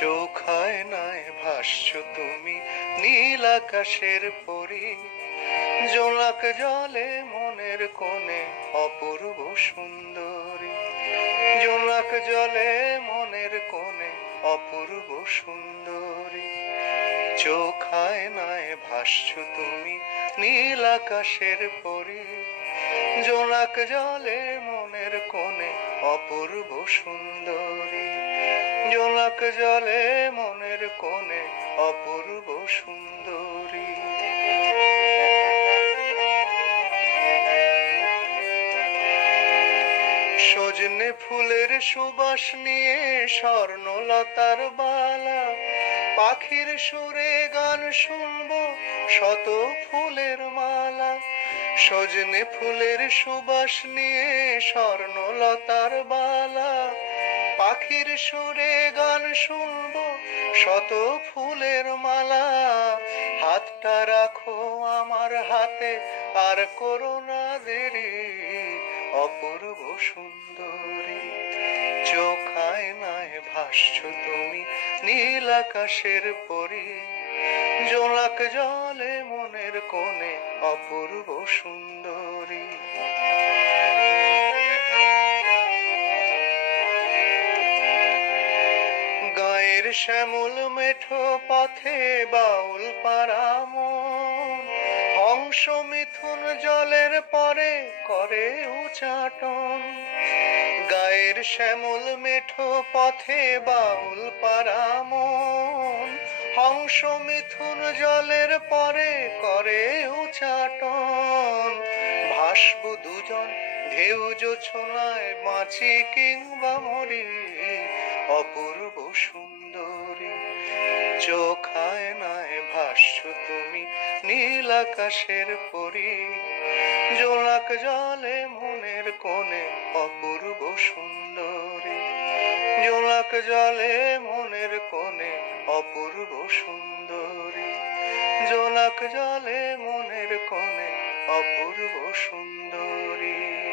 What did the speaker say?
চোখায় নাই, ভাসছ তুমি নীল আকাশের পরি। জোলাক জলে মনের কোণে অপূর্ব সুন্দরী। জোলাক জলে মনের কোণে অপূর্ব সুন্দরী। চোখায় নাই, ভাসছ তুমি নীল আকাশের পরি। জোলাক জলে মনের কোণে অপূর্ব সুন্দরী। জোনাক জলে মনের কোণে অপূর্ব সুন্দরী। সজনে ফুলের সুবাস নিয়ে স্বর্ণলতার বালা, পাখির সুরে গান শুনব শত ফুলের মালা। সজনে ফুলের সুবাস নিয়ে স্বর্ণলতার বালা পাখির সুরে গান শুনব, শত ফুলের মালা। হাতটা রাখো আমার হাতে, আর করো না দেরি। অপূর্ব সুন্দরী, চোখায় নায় ভাসছ তুমি নীল আকাশের পরি। জোলাক জলে মনের কোণে অপূর্ব সুন্দরী। গায়ের শ্যামল মেঠো পথে বাউল পারাম হংস মিথুন জলের পরে করে উচাটন। গায়ের শ্যামল মেঠো পথে বাউল পারাম হংস মিথুন জলের পরে করে উচাটন। ভাসব দুজন ঢেউ জোছনায় বাঁচি কিংবা মরি। অপূর্ব সুন্দরী চোখায় নায় ভাস্য তুমি নীল আকাশের পরি জোলাক জলে মনের কোণে অপূর্ব সুন্দরী। জোলাক জলে মনের কোণে অপূর্ব সুন্দরী। জোলাক জলে মনের কোণে অপূর্ব সুন্দরী।